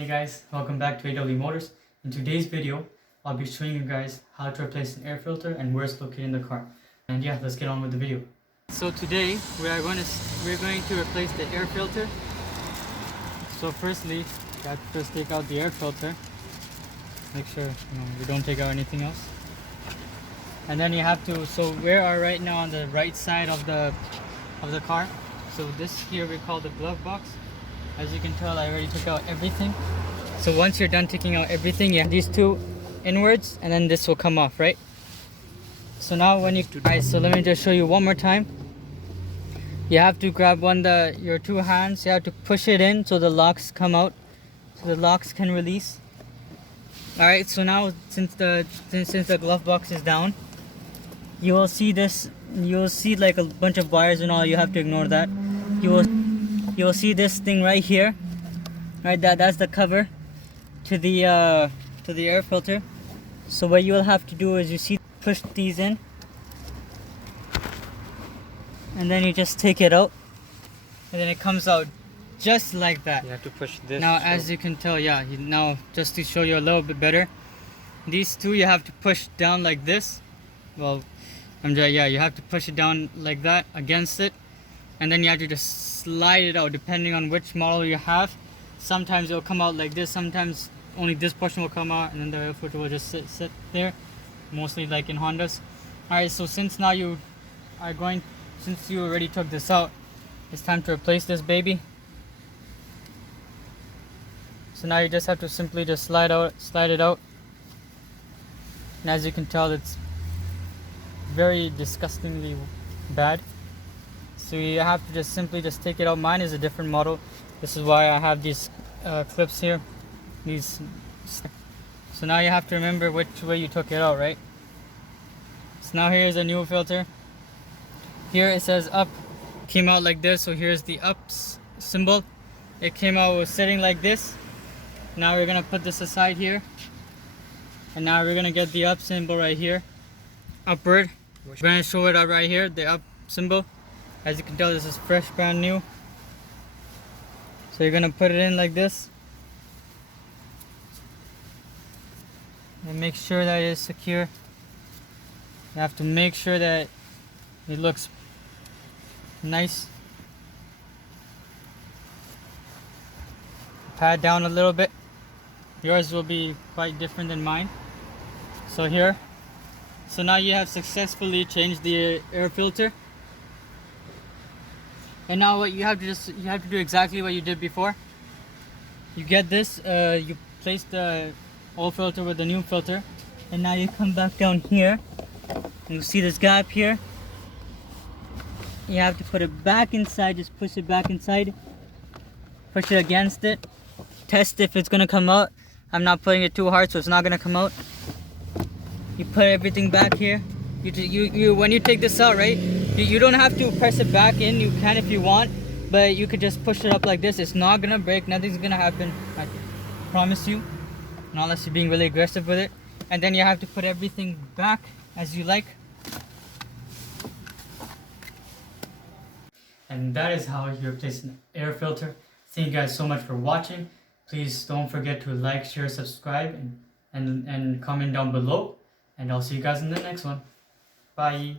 Hey guys, welcome back to EASYY Motors. In today's video, I'll be showing you guys how to replace an air filter and where it's located in the car. And yeah, let's get on with the video. So today we're going to replace the air filter. So firstly, you have to just take out the air filter. Make sure we don't take out anything else. And then you have to. So we are right now on the right side of the car. So this here we call the glove box. As you can tell, I already took out everything. So once you're done taking out everything, you have these two inwards, and then this will come off, right? So now when you guys, so let me just show you one more time. You have to grab your two hands. You have to push it in so the locks come out, so the locks can release. All right. So now since the glove box is down, you will see this. You will see like a bunch of wires and all. You have to ignore that. You will see this thing right here, right? That's the cover to the air filter. So what you will have to do is push these in, and then you just take it out, and then it comes out just like that. You have to push this. Now, as you can tell, now just to show you a little bit better, these two you have to push down like this. Well, you have to push it down like that against it. And then you have to just slide it out depending on which model you have. Sometimes it will come out like this, sometimes only this portion will come out, and then the air filter will just sit there, mostly like in Hondas. Alright, so since you already took this out, it's time to replace this baby. So now you just have to simply just slide it out. And as you can tell, it's very disgustingly bad. So you have to just simply take it out. Mine is a different model. This is why I have these clips here. So now you have to remember which way you took it out, right? So now here's a new filter. Here it says up. Came out like this. So here's the ups symbol. It came out sitting like this. Now we're gonna put this aside here. And now we're gonna get the up symbol right here. Upward. We're gonna show it out right here. The up symbol. As you can tell, this is fresh, brand new. So you're gonna put it in like this, and make sure that it is secure. You have to make sure that it looks nice. Pat down a little bit. Yours will be quite different than mine. So now you have successfully changed the air filter. And now what you have to do exactly what you did before. You get this, you place the old filter with the new filter, and now you come back down here, and you see this gap here. You have to put it back inside, just push it back inside, push it against it, test if it's gonna come out. I'm not putting it too hard, so it's not gonna come out. You put everything back here. When you take this out, right, you don't have to press it back in. You can if you want, but you could just push it up like this. It's not gonna break, nothing's gonna happen, I promise you, unless you're being really aggressive with it. And then you have to put everything back as you like. And that is how you replace an air filter. Thank you guys so much for watching. Please don't forget to like, share, subscribe, and comment down below. And I'll see you guys in the next one. Bye.